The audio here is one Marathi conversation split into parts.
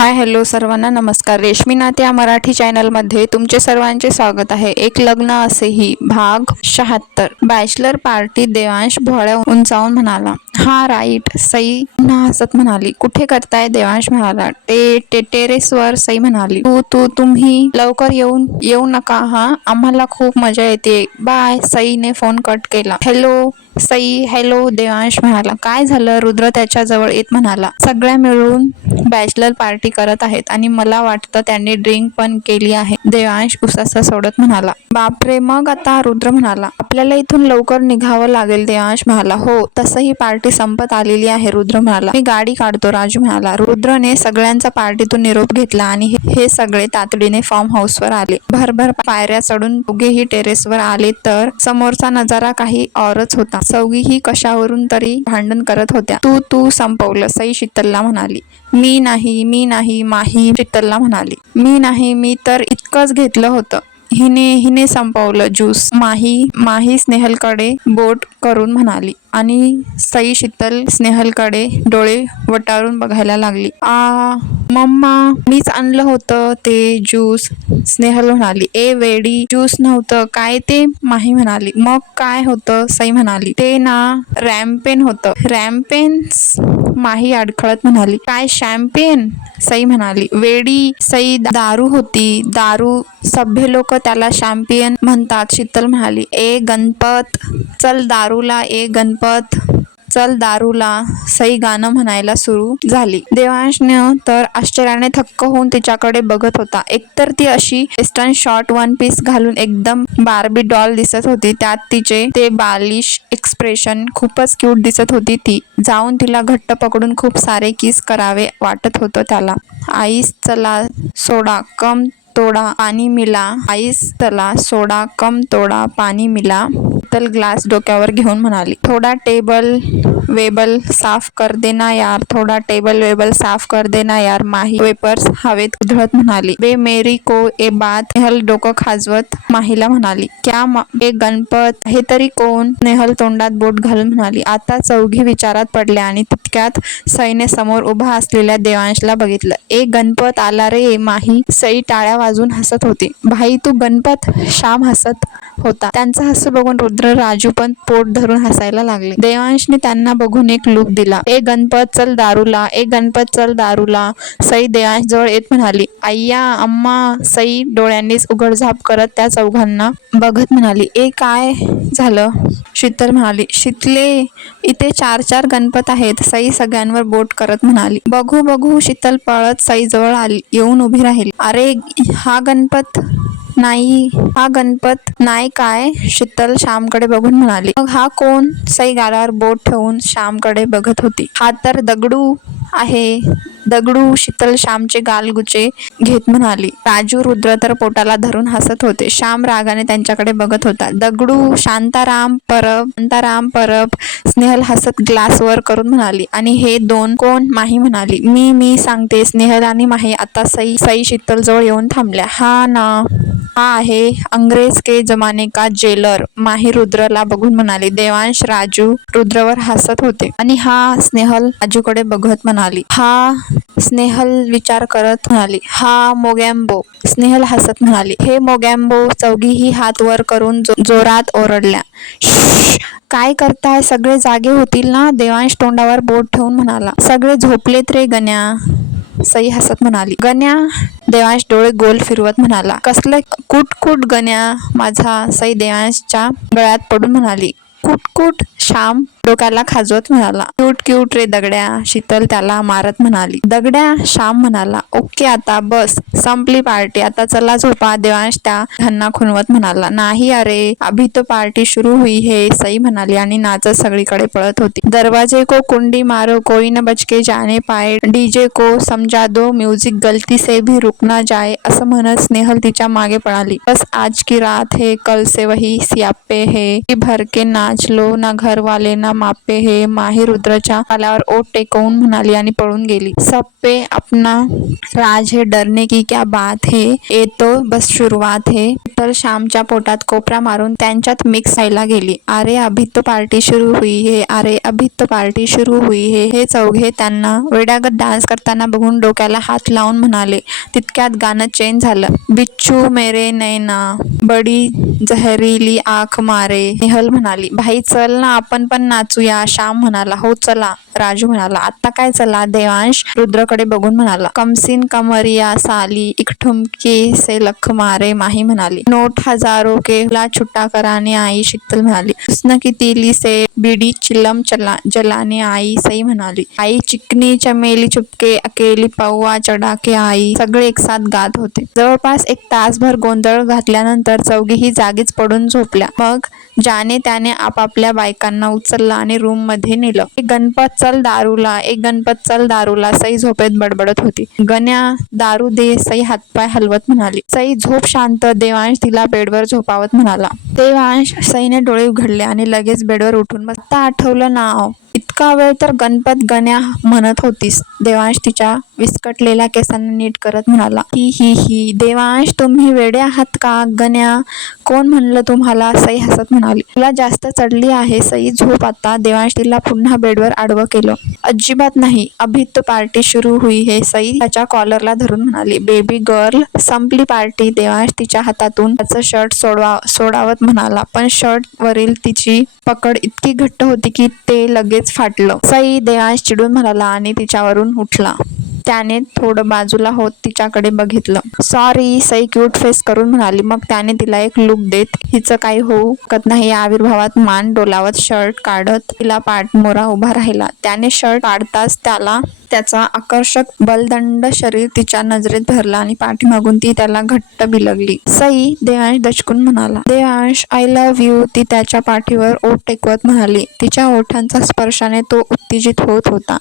हाय हॅलो सर्वांना नमस्कार. रेशमी या मराठी चॅनलमध्ये तुमचे सर्वांचे स्वागत आहे. एक लग्न असेही भाग शहात्तर. बॅचलर पार्टी देवांश भोळ्या उंचावून म्हणाला. हा राईट सई पुन्हा हसत म्हणाली. कुठे करताय देवांश म्हणाला. ते ते टेरेसवर सई म्हणाली. तू तू तुम्ही लवकर येऊन येऊ नका हा. आम्हाला खूप मजा येते. बाय सईने फोन कट केला. हॅलो सई हॅलो देवांश म्हणाला काय झालं? रुद्र त्याच्याजवळ येत म्हणाला सगळ्या मिळून बॅचलर पार्टी करत आहेत आणि मला वाटतं त्यांनी ड्रिंक पण केली आहे. देवांश उसासा सोडत म्हणाला बापरे मग आता रुद्र म्हणाला आपल्याला इथून लवकर निघावं लागेल. देवांश म्हणाला हो तसंही पार्टी संपत आलेली आहे रुद्र म्हणाला मी गाडी काढतो राजू म्हणाला रुद्रने सगळ्यांचा पार्टीतून निरोप घेतला आणि हे- हे सगळे तातडीने फार्म हाऊसवर आले. भरभर पायऱ्या चढून दोघेही टेरेसवर आले तर समोरचा नजारा काही औरच होता. चौघीही कशावरून तरी भांडण करत होत्या. तू तू संपवलं सई शीतलला म्हणाली. मी नाही मी नाही माही शीतलला म्हणाली. मी नाही मी तर इतकंच घेतलं होतं. हिने हिने संपवलं ज्यूस माही माही स्नेहलकडे बोट करून म्हणाली आणि सई शीतल स्नेहलकडे डोळे वटारून बघायला लागली. आ मम्मा मीच आणलं होतं ते ज्यूस स्नेहल म्हणाली ए वेडी ज्यूस नव्हतं. काय ते? माही म्हणाली मग काय होतं? सई म्हणाली ते ना रॅम्पेन होतं. रॅम्पेन माही अडखळत म्हणाली. काय शॅम्पेन सई म्हणाली. वेडी. सई दारू होती. दारू सभ्य लोक त्याला शॅम्पियन म्हणतात शीतल म्हणाली. ए गणपत चल दारूला ए गणपत. चल दारूला सई गाणं म्हणायला सुरू झाली. देवांशनं तर आश्चर्याने थक्क होऊन तिच्याकडे बघत होता. एकतर ती अशी वेस्टर्न शॉर्ट वन पीस घालून एकदम बार्बी डॉल दिसत होती. त्यात तिचे ते बालिश एक्सप्रेशन खूपच क्यूट दिसत होती ती. जाऊन तिला घट्ट पकडून खूप सारे किस करावे वाटत होतं त्याला. आईस चला सोडा कम तोडा पाणी मिला. आईस चला सोडा कम तोडा पाणी मिला. तल ग्लास डोक्यावर घेऊन म्हणाली थोडा टेबल वेबल साफ कर देना यार थोडा टेबल वेबल साफ कर देना यार माही वेपर्स हवेत उधळत म्हणाली. बे मेरी को ए बात नेहल डोकं खाजवत माहीला म्हणाली. क्या बे गणपत हे तरी कोण? नेहल तोंडात बोट घालून म्हणाली. आता चौघी विचारात पडल्या आणि तितक्यात सईने समोर उभा असलेल्या देवांशला बघितलं. ए गणपत आला रे माही. सई टाळ्या वाजून हसत होती. भाई तू गणपत? श्याम हसत होता. त्यांचं हसू बघून रुद्र राजू पण पोट धरून हसायला लागले. देवांशने त्यांना बघून एक लुक दिला. ए गणपत चल दारूला ए गणपत चल दारूला सई देवांश जवळ येत म्हणाली. आय्या अम्मा सई डोळ्यांनीच उघडझाप करत त्या चौघांना बघत म्हणाली. ए काय झालं? शीतल म्हणाली. शीतले इथे चार चार गणपत आहेत. सई सगळ्यांवर बोट करत म्हणाली. बघू बघू शीतल पळत सई जवळ आली येऊन उभी राहिली. अरे हा गणपत नाही हा गणपत नाही काय? शीतल श्यामकडे बघून म्हणाली. मग हा कोण? सई गालावर बोट ठेवून श्यामकडे बघत होती. हा तर दगडू आहे. दगडू शीतल श्यामचे गालगुचे घेत म्हणाली राजू रुद्र तर पोटाला धरून हसत होते. श्याम रागाने त्यांच्याकडे बघत होता. दगडू शांताराम परब शांताराम परब स्नेहल हसत ग्लास वर करून म्हणाली आणि हे दोन कोण? माही म्हणाली मी मी सांगते. स्नेहल आणि माही आता सई सई शीतल जवळ येऊन थांबल्या. हा ना हा आहे अंग्रेज के जमाने का जेलर माही रुद्रला बघून म्हणाली देवांश राजू रुद्रवर हसत होते. आणि हा स्नेहल राजूकडे बघत म्हणाली हा स्नेहल विचार करत म्हणाली हा मोगॅम्बो स्नेहल हसत म्हणाली हे मोगॅम्बो चौघीही हात वर करून जो- जोरात ओरडल्या. काय करताय? सगळे जागे होतील ना? देवांश तोंडावर बोट ठेवून म्हणाला सगळे झोपलेत रे गण्या. सई हसत म्हणाली गण्या? देवांश डोळे गोल फिरवत म्हणाला कसलं कुट कुट गण्या? माझा सई देवांशच्या गळ्यात पडून म्हणाली कुट कुट श्याम डोक्याला खाजवत म्हणाला. क्यूट क्यूट रे दगड्या शीतल त्याला मारत म्हणाली. दगड्या श्याम म्हणाला. ओके आता बस. संपली पार्टी. आता चला झोपा. देवांश त्या ह्यांना खुनवत म्हणाला. नाही अरे. अभी तो पार्टी सुरू हुई हे सई म्हणाली आणि नाचत सगळीकडे पळत होती. दरवाजे को कुंडी मारो कोई न बचके जाने पाए. डीजे को समजा दो म्युझिक गलती से भी रुक ना जाए असं म्हणत स्नेहल तिच्यामागे पळाली. बस आज की रात है कल से वही सियाप्पे है. भर के नाच लो ना घर वाले ना ना मापे हे माही रुद्राच्या पालावर ओट टेकवून म्हणाली आणि पळून गेली. सप्पे अपना राज हे डरने की क्या बात है? ये तो बस सुरुवात है. तर श्यामच्या पोटात कोपरा मारून त्यांच्यात मिक्स व्हायला गेली. अरे अभी तो पार्टी सुरू हुई हे. अरे अभी तो पार्टी सुरू हुई हे. हे चौघे त्यांना वेडागत डान्स करताना बघून डोक्याला हात लावून म्हणाले तितक्यात गाणं चेंज झालं. बिच्छू मेरे नैना बडी जहरीली आख मारे निहल म्हणाली. भाई चल ना आपण पण नाचूया श्याम म्हणाला हो चला. राजू म्हणाला आता काय चला देवांश रुद्रकडे बघून म्हणाला कमसिन कमरिया साली इकठुमकी से लख मारे माही म्हणाली. नोट हजारो के ला छुट्टा कराने आई शीतल म्हणाली. हुस्न की से बीडी चिलम चला जलाने आई सई म्हणाली. आई चिकनी चमेली चुपके अकेली पौवा चढा के आई सगळे एक साथ गात होते. जवळपास एक तासभर गोंधळ घातल्यानंतर चौघीही जागीच पडून झोपल्या. मग ज्याने त्याने आपापल्या बायकांना उचललं आणि रूममध्ये नेलं. गणपत चल दारूला एक गणपत चल दारूला सई झोपेत बडबडत होती. गण्या दारू दे सई हातपाय हलवत म्हणाली. सई झोप शांत देवांश तिला बेडवर झोपावत म्हणाला. देवांश सईने डोळे उघडले आणि लगेच बेडवर उठून मस्त आता आठवलं नाव. इतका वेळ तर गणपत गण्या म्हणत होतीस. देवांश तिच्या विस्कटलेल्या केसांना नीट करत म्हणाला ही ही ही देवांश तुम्ही वेडे आहात का? गण्या कोण म्हणलं तुम्हाला? सई हसत म्हणाली तुला जास्त चढली आहे सई झोप आता. देवांश तिला पुन्हा बेडवर आडवं केलं अजिबात नाही अभित पार्टी सुरू हुई हे सई त्याच्या कॉलरला धरून म्हणाली बेबी गर्ल संपली पार्टी. देवांश तिच्या हातातून त्याचं शर्ट सोडवा सोडावत म्हणाला पण शर्ट वरील तिची पकड इतकी घट्ट होती की ते लगेच फाट वाटलं. सई देवांश चिडून म्हणाला आणि तिच्यावरून उठला. त्याने थोडं बाजूला होत तिच्याकडे बघितलं. सॉरी सई क्यूट फेस करून म्हणाली. मग त्याने तिला एक लुक देत हिचं काही होऊ शकत नाही. या आविर्भावात मान डोलावत शर्ट काढत तिला पाठमोरा उभा राहिला. त्याने शर्ट काढताच त्याला त्याचा आकर्षक बलदंड शरीर तिच्या नजरेत भरला आणि पाठीमागून ती त्याला घट्ट बिलगली. सई देवांश दचकून म्हणाला. देवांश आय लव्ह यू ती त्याच्या पाठीवर ओठ टेकवत म्हणाली. तिच्या ओठांचा स्पर्शाने तो उत्तेजित होत होता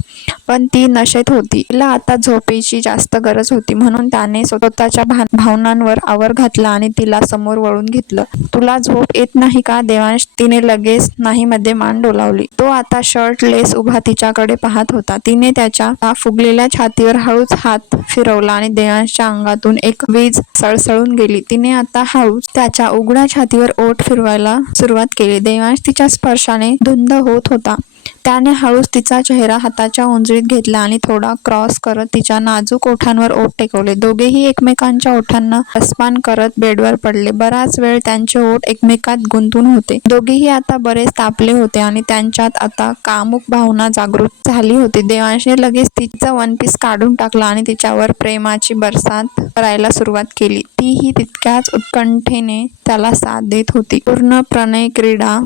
पण ती नशेत होती. तिला आता झोपेची जास्त गरज होती म्हणून त्याने स्वतःच्या भा- भावनांवर आवर घातला आणि तिला समोर वळून घेतलं. तुला झोप येत नाही का देवांश तिने लगेच नाही मध्ये मान डोलावली. तो आता शर्ट लेस उभा तिच्याकडे पाहत होता. तिने त्याच्या फुगलेल्या छातीवर हळूच हात फिरवला आणि देवांशच्या अंगातून एक वीज सळसळून गेली. तिने आता हळूच त्याच्या उघड्या छातीवर ओठ फिरवायला सुरुवात केली. देवांश तिच्या स्पर्शाने धुंद होत होता. त्याने हळूच तिचा चेहरा हाताच्या उंजळीत घेतला आणि थोडा क्रॉस करत तिच्या नाजूक ओठांवर ओठ टेकवले. दोघेही एकमेकांच्या ओठांना अस्मान करत बेडवर पडले. बराच वेळ त्यांचे ओठ एकमेकात गुंतून होते. दोघेही आता बरेच तापले होते आणि त्यांच्यात आता कामुक भावना जागृत झाली होती. देवांशने लगेच तिचा वन पीस काढून टाकला आणि तिच्यावर प्रेमाची बरसात करायला सुरुवात केली. तीही तितक्याच उत्कंठेने त्याला साथ देत होती. पूर्ण प्रणय क्रीडा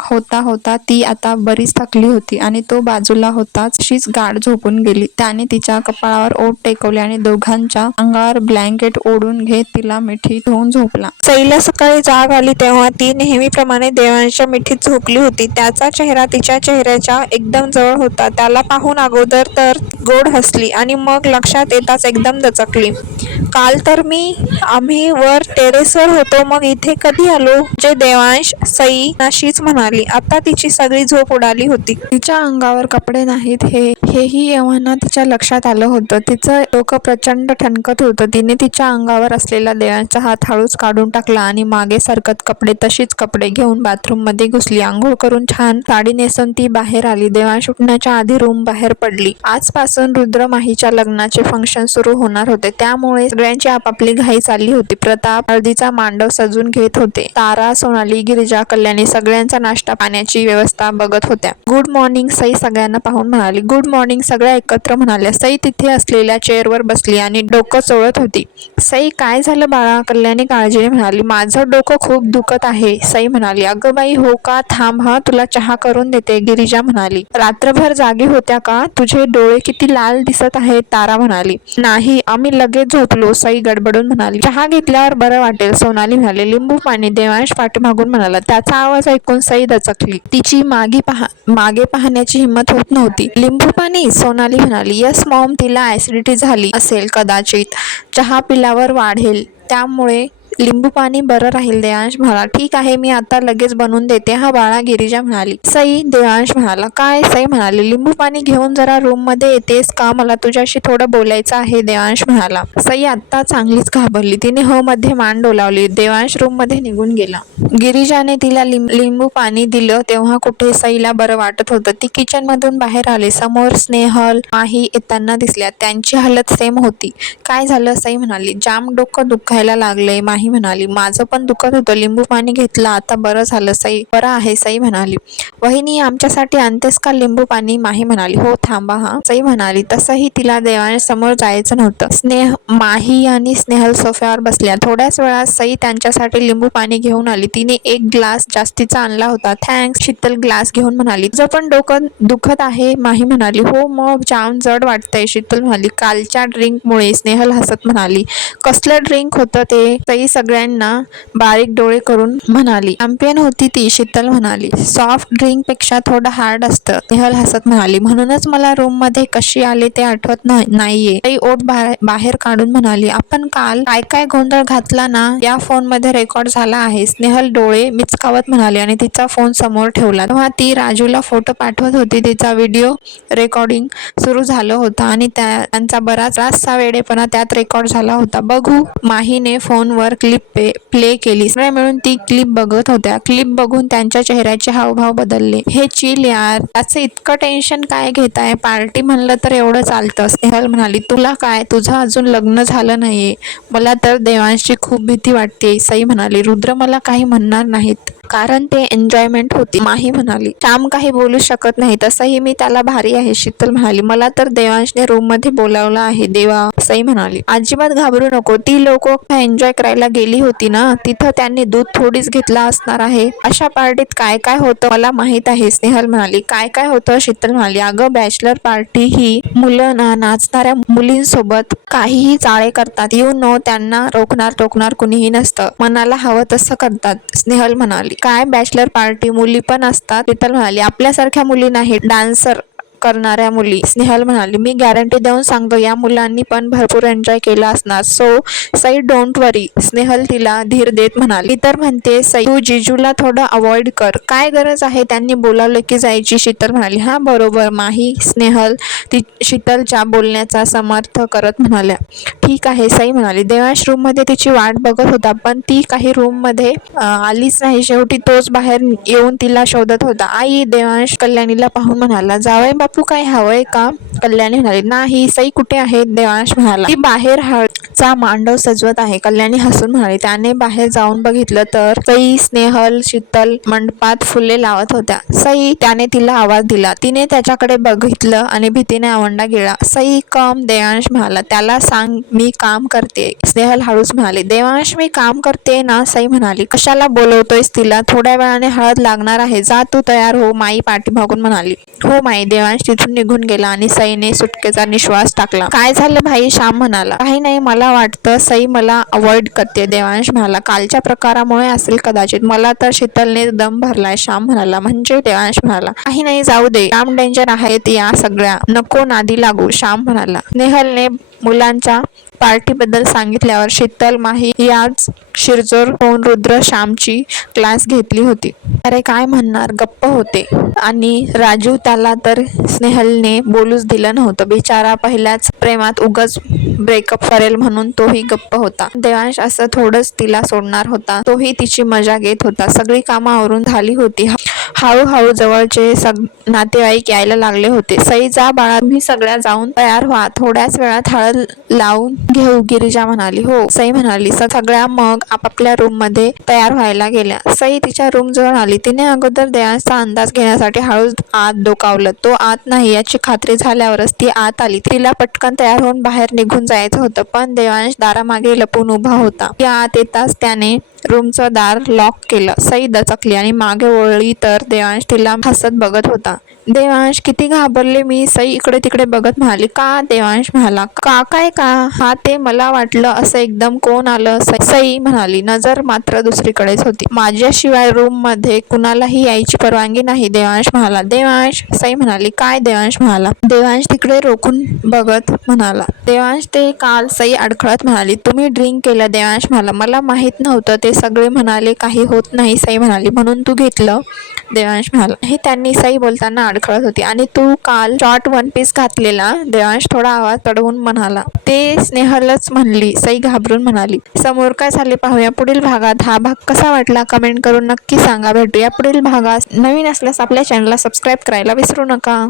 होता होता ती आता बरीच थकली होती आणि तो बाजूला होताच शीच गाढ झोपून गेली. त्याने तिच्या कपाळावर ओट टेकवले आणि दोघांच्या अंगावर ब्लँकेट ओढून घेत तिला मिठी धुवून झोपला. सईला सकाळी जाग आली तेव्हा ती नेहमीप्रमाणे देवांच्या मिठीत झोपली होती. त्याचा चेहरा तिच्या चेहऱ्याच्या एकदम जवळ होता. त्याला पाहून अगोदर तर गोड हसली आणि मग लक्षात येताच एकदम दचकली. काल तर मी आम्ही वर टेरेसवर होतो. मग इथे कधी आलो? जे देवांश सई नाशीच म्हणा म्हणाली आता तिची सगळी झोप उडाली होती. तिच्या अंगावर कपडे नाहीत. हे हेही एव्हाना तिच्या लक्षात आलं होतं. तिचं डोकं प्रचंड ठणकत होतं. तिने तिच्या अंगावर असलेला देवांचा हात हळूच काढून टाकला आणि मागे सरकत कपडे तशीच कपडे घेऊन बाथरूममध्ये घुसली. आंघोळ करून छान साडी नेसून ती बाहेर आली. देवांश उठण्याच्या आधी रूम बाहेर पडली. आजपासून रुद्रमाहीच्या लग्नाचे फंक्शन सुरू होणार होते. त्यामुळे सगळ्यांची आपापली घाई चालली होती. प्रताप हळदीचा मांडव सजून घेत होते. तारा सोनाली गिरिजा कल्याणी सगळ्यांचा नाश्ता पाण्याची व्यवस्था बघत होत्या. गुड मॉर्निंग सई सगळ्यांना पाहून म्हणाली. गुड मॉर्निंग सगळ्या एकत्र म्हणाल्या. सई तिथे असलेल्या चेअरवर बसली आणि डोकं चोळत होती. सई काय झालं बाळा? कल्याणी काळजीने म्हणाली. माझं डोकं खूप दुखत आहे सई म्हणाली. अगं बाई हो का? थांब हा तुला चहा करून देते गिरिजा म्हणाली. रात्रभर जागी होत्या का? तुझे डोळे किती लाल दिसत आहेत तारा म्हणाली. नाही आम्ही लगेच झोपलो सई गडबडून म्हणाली. चहा घेतल्यावर बरं वाटेल सोनाली म्हणाली. लिंबू पाणी देवांश पाठीमागून म्हणाला. त्याचा आवाज ऐकून सई दचकली तिची मागे पहा मागे पाहण्याची हिंमत होत नव्हती. लिंबू पाणी सोनाली म्हणाली यस मॉम तिला ऍसिडिटी झाली असेल कदाचित. चहा पिल्यावर वाढेल. त्यामुळे लिंबू पाणी बरं राहील देवांश म्हणाला. ठीक आहे मी आता लगेच बनवून देते हा बाळा गिरिजा म्हणाली. सई देवांश म्हणाला. काय? सई म्हणाली लिंबू पाणी घेऊन जरा रूममध्ये येतेस का? मला तुझ्याशी थोडं बोलायचं आहे देवांश म्हणाला. सई आत्ता चांगलीच घाबरली. तिने हो मध्ये मान डोलावली. देवांश रूममध्ये निघून गेला. गिरिजाने तिला लिंब लिंबू पाणी दिलं तेव्हा कुठे सईला बरं वाटत होतं. ती किचन मधून बाहेर आली. समोर स्नेहल माही येताना दिसल्या. त्यांची हालत सेम होती. काय झालं? सई म्हणाली. जाम डोकं दुखायला लागलंय. माही म्हणाली माझं पण दुखत होतं. लिंबू पाणी घेतलं आता बरं झालं साई. बरं आहे साई म्हणाली. वहिनी आमच्यासाठी आणतेस का लिंबू पाणी? माही म्हणाली. हो थांबा हा. साई म्हणाली. तसंही तिला देवाने समोर जायचं नव्हतं. स्नेह माही आणि स्नेहल सोफ्यावर बसल्या. थोड्याच वेळात सई त्यांच्यासाठी लिंबू पाणी घेऊन आली. तिने एक ग्लास जास्तीचा आणला होता. थँक्स शीतल ग्लास घेऊन म्हणाली. तुझं पण डोकं दुखत आहे? माही म्हणाली. हो मग जाम जड वाटतंय शीतल म्हणाली. कालच्या ड्रिंकमुळे स्नेहल हसत म्हणाली. कसलं ड्रिंक होतं ते? सई सगळ्यांना बारीक डोळे करून म्हणाली. चॅम्पियन होती ती शीतल म्हणाली. सॉफ्ट ड्रिंकपेक्षा थोडं हार्ड असतं नेहल हसत म्हणाली. म्हणूनच मला रूममध्ये कशी आले ते आठवत नाहीये. सई ओठ बाहेर बाहेर काढून म्हणाली आपण काल काय काय गोंधळ घातला ना या फोनमध्ये रेकॉर्ड झाला आहे स्नेहल डोळे मिचकावत म्हणाली आणि तिचा फोन समोर ठेवला. तेव्हा ती राजूला फोटो पाठवत होती. तिचा व्हिडिओ रेकॉर्डिंग सुरू झालं होतं आणि त्या त्यांचा बराच रातचा वेडेपणा त्यात रेकॉर्ड झाला होता. बघू माहीने फोनवर क्लिप पे प्ले केली. सगळ्या मिळून ती क्लिप बघत होत्या. क्लिप बघून त्यांच्या चेहऱ्याचे हावभाव बदलले. हे चिल यार. त्याचं इतकं टेन्शन काय घेताय? पार्टी म्हणलं तर एवढं चालतं. स्नेहल म्हणाली तुला काय? तुझं अजून लग्न झालं नाहीये. मला तर देवांशी खूप भीती वाटते. सई म्हणाली रुद्र मला काही म्हणणार नाहीत. कारण ते एन्जॉयमेंट होती. माही म्हणाली श्याम काही बोलू शकत नाही. तसंही मी त्याला भारी आहे शीतल म्हणाली. मला तर देवांशने रूममध्ये बोलावलं आहे देवा सई म्हणाली. अजिबात घाबरू नको. ती लोक एन्जॉय करायला गेली होती ना तिथं त्यांनी दूध थोडीच घेतला असणार आहे. अशा पार्टीत काय काय होतं मला माहीत आहे स्नेहल म्हणाली. काय काय होतं? शीतल म्हणाली. अगं बॅचलर पार्टी ही मुलं ना नाचणाऱ्या मुलींसोबत काहीही चाळे करतात. यू नो त्यांना रोखणार टोकणार कुणीही नसतं. मनाला हवं तसं करतात स्नेहल म्हणाली. काय बॅचलर पार्टी मुली पण असतात शीतल म्हणाली. आपल्यासारख्या मुली नाही डान्सर करणाऱ्या मुली. स्नेहल म्हणाली मी गॅरंटी देऊन सांगतो या मुलांनी पण भरपूर एन्जॉय केला असणार. So Sai don't worry Snehal तिला धीर देत म्हणाली. तर म्हणते सई तू जिजूला थोडं अवॉइड कर. काय गरज आहे? त्यांनी बोलावलं की जायची शीतल म्हणाली हा बरोबर माही स्नेहल ती शीतलच्या बोलण्याचा समर्थ करत म्हणाल्या. ठीक आहे सई म्हणाली. देवांश रूममध्ये तिची वाट बघत होता पण ती काही रूममध्ये आलीच नाही. शेवटी तोच बाहेर येऊन तिला शोधत होता. आई देवांश कल्याणीला पाहून म्हणाला जावई बाप काय हवंय का? कल्याणी म्हणाली नाही सई कुठे आहे? देवांश म्हणाला ती बाहेर हळचा मांडव सजवत आहे. कल्याणी हसून म्हणाली त्याने बाहेर जाऊन बघितलं तर सई स्नेहल शीतल मंडपात फुले लावत होत्या. सई त्याने तिला आवाज दिला. तिने त्याच्याकडे बघितलं आणि भीतीने आवंडा गेला. सई कम देवांश म्हणाला त्याला सांग मी काम करते. स्नेहल हळूच म्हणाली देवांश मी काम करते ना? सई म्हणाली कशाला बोलवतोयस तिला? थोड्या वेळाने हळद लागणार आहे. जा तू तयार हो माई पाठीमागून म्हणाली. हो माई देवांश. तिथून निघून गेला आणि सईने सुटकेचा निश्वास टाकला. काय झालं भाई? श्याम म्हणाला. काही नाही मला वाटतं सई मला अवॉइड करते. देवांश म्हणाला कालच्या प्रकारामुळे असेल कदाचित. मला तर शीतलने दम भरलाय श्याम म्हणाला. म्हणजे? देवांश म्हणाला. काही नाही जाऊ दे. श्याम डेंजर आहेत या सगळ्या. नको नादी लागू श्याम म्हणाला. नेहलने मुलांच्या पार्टीबद्दल सांगितल्यावर शीतल माही याच शिरजोर होऊन रुद्र श्यामची क्लास घेतली होती. अरे काय म्हणणार? गप्प होते. आणि राजू त्याला तर स्नेहलने बोलूच दिलं नव्हतं. बिचारा पहिल्याच प्रेमात उगच ब्रेकअप करेल म्हणून तोही गप्प होता. देवांश असं थोडंच तिला सोडणार होता. तोही तिची मजा घेत होता. सगळी कामावरून झाली होती. हळूहळू जवळचे सग नातेवाईक यायला लागले होते. सई जा बाळा तुम्ही सगळ्या जाऊन तयार व्हा. थोड्याच वेळात हळद लावून घेऊ गिरिजा म्हणाली. हो सई म्हणाली. "स- सगळ्या मग आपापल्या रूममध्ये तयार व्हायला गेल्या. सई तिच्या रूम जवळ आली. तिने अगोदर देवांचा अंदाज घेण्यासाठी हळूच आत डोकावलं. तो आत नाही याची खात्री झाल्यावरच ती आत आली. तिला पटकन तयार होऊन बाहेर निघून जायचं होतं पण देवांश दारामागे लपून उभा होता. या आत येताच त्याने रूमचं दार लॉक केलं. सई दचकली आणि मागे वळली तर देवांश तिला हसत बघत होता. देवांश किती घाबरले मी. सई इकडे तिकडे बघत म्हणाली का देवांश म्हणाला? का? काय का? हा ते मला वाटलं असं एकदम कोण आलं? सई- सई म्हणाली नजर मात्र दुसरीकडेच होती. माझ्याशिवाय रूममध्ये कुणालाही यायची परवानगी नाही. देवांश म्हणाला देवांश सई म्हणाली काय देवांश म्हणाला? देवांश तिकडे रोखून बघत म्हणाला देवांश ते काल सई अडखळत म्हणाली तुम्ही ड्रिंक केलं. देवांश म्हणाला मला माहीत नव्हतं ते सगळे म्हणाले काही होत नाही साई म्हणाली. म्हणून तू घेतलं. देवांश म्हणाला. हे त्यांनी साई बोलताना अडखळत होती. आणि तू काल शॉर्ट वन पीस घातलेला. देवांश थोडा आवाज तडवून म्हणाला ते स्नेहलच म्हणली सई घाबरून म्हणाली. समोर काय झाले पाहूया. पुढील भागात हा भाग कसा वाटला कमेंट करून नक्की सांगा. भेटूया पुढील भागात. नवीन असल्यास आपल्या चॅनलला सबस्क्राईब करायला विसरू नका.